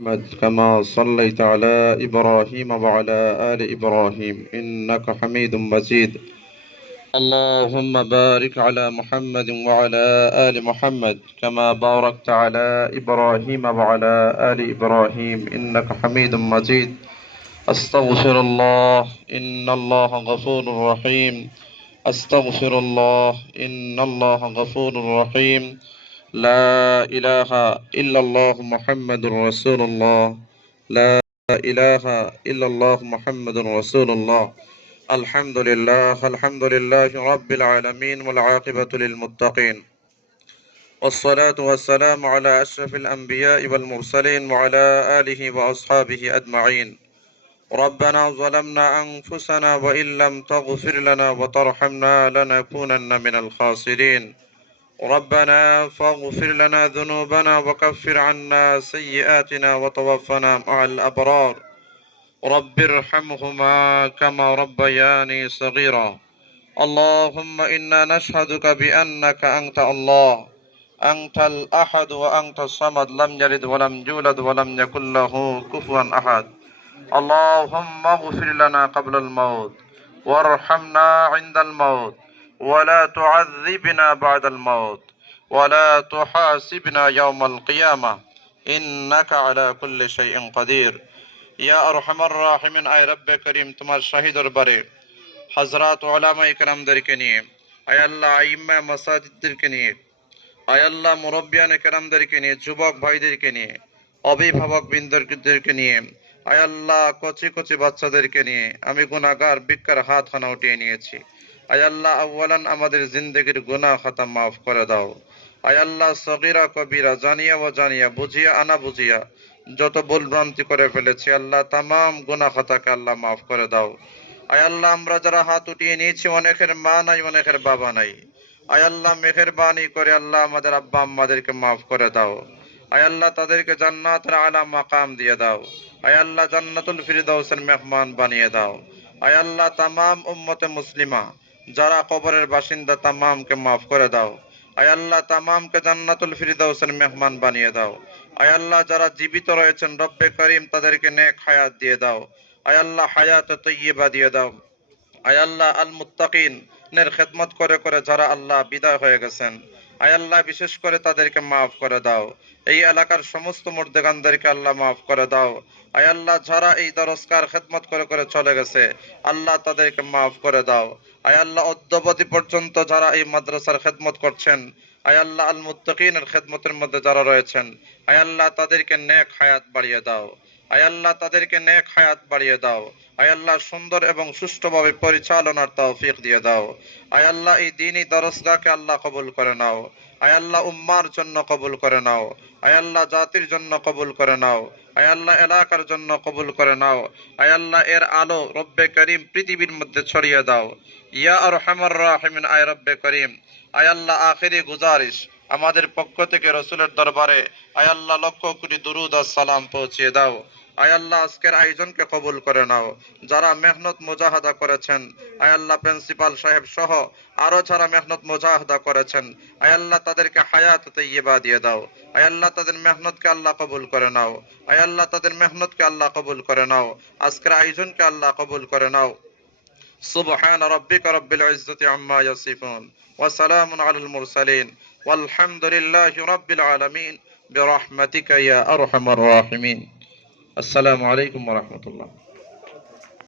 محمد كما صليت على إبراهيم وعلى آل إبراهيم إنك حميد مجيد. اللهم بارك على محمد وعلى آل محمد كما باركت على إبراهيم وعلى آل إبراهيم إنك حميد مجيد. أستغفر الله إن الله غفور رحيم. أستغفر الله إن الله غفور رحيم. لا إله إلا الله محمد رسول الله. لا إله إلا الله محمد رسول الله. الحمد لله رب العالمين والعاقبة للمتقين، والصلاة والسلام على أشرف الأنبياء والمرسلين وعلى آله وأصحابه أجمعين. ربنا ظلمنا أنفسنا وإن لم تغفر لنا وترحمنا لنكونن من الخاسرين. ربنا فاغفر لنا ذنوبنا وكفر عنا سيئاتنا وتوفنا مع الأبرار. رب ارحمهما كما ربياني صغيرا. اللهم إنا نشهدك بأنك أنت الله، أنت الأحد وأنت الصمد، لم يلد ولم يولد ولم يكن له كفوا أحد. اللهم اغفر لنا قبل الموت وارحمنا عند الموت ولا تعذبنا بعد الموت ولا تحاسبنا يوم القيامة إنك على كل شيء قدير. ইয়া আরহামার রাহিমিন, আয় রব্বে করিম, তোমার শাহী দরবারে হযরত উলামায়ে কেরামদেরকে নিয়ে, আয় আল্লাহ আইম্মা মাসাজিদদেরকে নিয়ে, আয় আল্লাহ মুরব্বিয়ানে কেরামদেরকে নিয়ে, যুবক ভাইদেরকে নিয়ে, অভিভাবক বৃন্দদেরকে নিয়ে, আয় আল্লাহ কচি কচি বাচ্চাদেরকে নিয়ে আমি গুনাহগার বিক্কার হাতখানা উঠিয়ে নিয়েছি। আয় আল্লাহ আউয়ালান আমাদের জিন্দেগির গুনাহ খাতা মাফ করে দাও। আয় আল্লাহ সগীরা কবিরা, জানিয়া ও জানিয়া, বুঝিয়া আনা বুঝিয়া যত ভুল ভ্রান্তি করে ফেলেছি আল্লাহ তামাম গুনাহ খাতাকে আল্লাহ মাফ করে দাও। আয় আল্লাহ আমরা যারা হাত উঠিয়ে নিয়েছি অনেকের মা নাই, অনেকের বাবা নাই। আয় আল্লাহ মেহেরবানি করে আল্লাহ আমাদের আব্বা আম্মাদেরকে মাফ করে দাও। আয় আল্লাহ তাদেরকে জান্নাতের আলা মাকাম দিয়ে দাও। আয় আল্লাহ জান্নাতুল ফিরদাউসের মেহমান বানিয়ে দাও। আয় আল্লাহ তামাম উম্মতে মুসলিমা যারা কবরের বাসিন্দা তামামকে মাফ করে দাও। আয় আল্লাহ তামামকে জান্নাতুল ফিরদাউসের মেহমান বানিয়ে দাও। আয় আল্লাহ যারা জীবিত রয়েছেন রব্বে করিম তাদেরকে নেক হায়াত দিয়ে দাও। আয় আল্লাহ হায়াত তৈয়্যিবা দিয়ে দাও। আয় আল্লাহ আল মুত্তাকিনের খেদমত করে করে যারা আল্লাহ বিদায় হয়ে গেছেন, আয় আল্লাহ বিশেষ করে তাদেরকে মাফ করে দাও। এই এলাকার সমস্ত মুর্দেগানদেরকে আল্লাহ মাফ করে দাও। আয় আল্লাহ যারা এই দরজগার খেদমত করে করে চলে গেছে আল্লাহ তাদেরকে মাফ করে দাও। আয় আল্লাহ অদ্যাবধি পর্যন্ত যারা এই মাদ্রাসার খেদমত করছেন, আয় আল্লাহ আল মুত্তাকিনের খেদমতের মধ্যে যারা রয়েছেন, আয় আল্লাহ তাদেরকে নেক হায়াত বাড়িয়ে দাও। আয় আল্লাহ তাদেরকে নেক হায়াত বাড়িয়ে দাও। আয় আল্লাহ সুন্দর এবং সুষ্ঠুভাবে পরিচালনার তৌফিক দিয়ে দাও। আয় আল্লাহ এই দ্বীনি দরসগাহকে আল্লাহ কবুল করে নাও। আয় আল্লাহ উম্মার জন্য কবুল করে নাও। আয় আল্লাহ জাতির জন্য কবুল করে নাও। আয় আল্লাহ এলাকার জন্য কবুল করে নাও। আয় আল্লাহ এর আলো রব্বে করিম পৃথিবীর মধ্যে ছড়িয়ে দাও। ইয়া আরহামার রাহিমিন, আয় রব্বে করিম, আয় আল্লাহ আখিরি গুজারিশ আমাদের পক্ষ থেকে রসুলের দরবারে আয় আল্লাহ লক্ষ কোটি দুরুদ আর সালাম পৌঁছিয়ে দাও। আয় আল্লাহ আজকের আয়োজনকে কবুল করে নাও। যারা মেহনত মুজাহাদা করেছেন, আয় আল্লাহ প্রিন্সিপাল সাহেব সহ আরো যারা মেহনত মুজাহাদা করেছেন, আয় আল্লাহ তাদেরকে হায়াত তৈয়্যিবা দিয়ে দাও। আয় আল্লাহ তাদের মেহনতকে আল্লাহ কবুল করে নাও। আয় আল্লাহ তাদের মেহনতকে আল্লাহ কবুল করে নাও। আজকের আয়োজনকে আল্লাহ কবুল করে নাও। সুবহান রাব্বিকা রাব্বিল ইজ্জাতি আম্মা ইয়াসিফুন ওয়া সালামুন আলাল মুরসালিন ওয়ালহামদুলিল্লাহি রাব্বিল আলামিন বিরহমাতিকা ইয়া আরহামার রাহিমিন। আসসালামু আলাইকুম ওয়া রাহমাতুল্লাহ।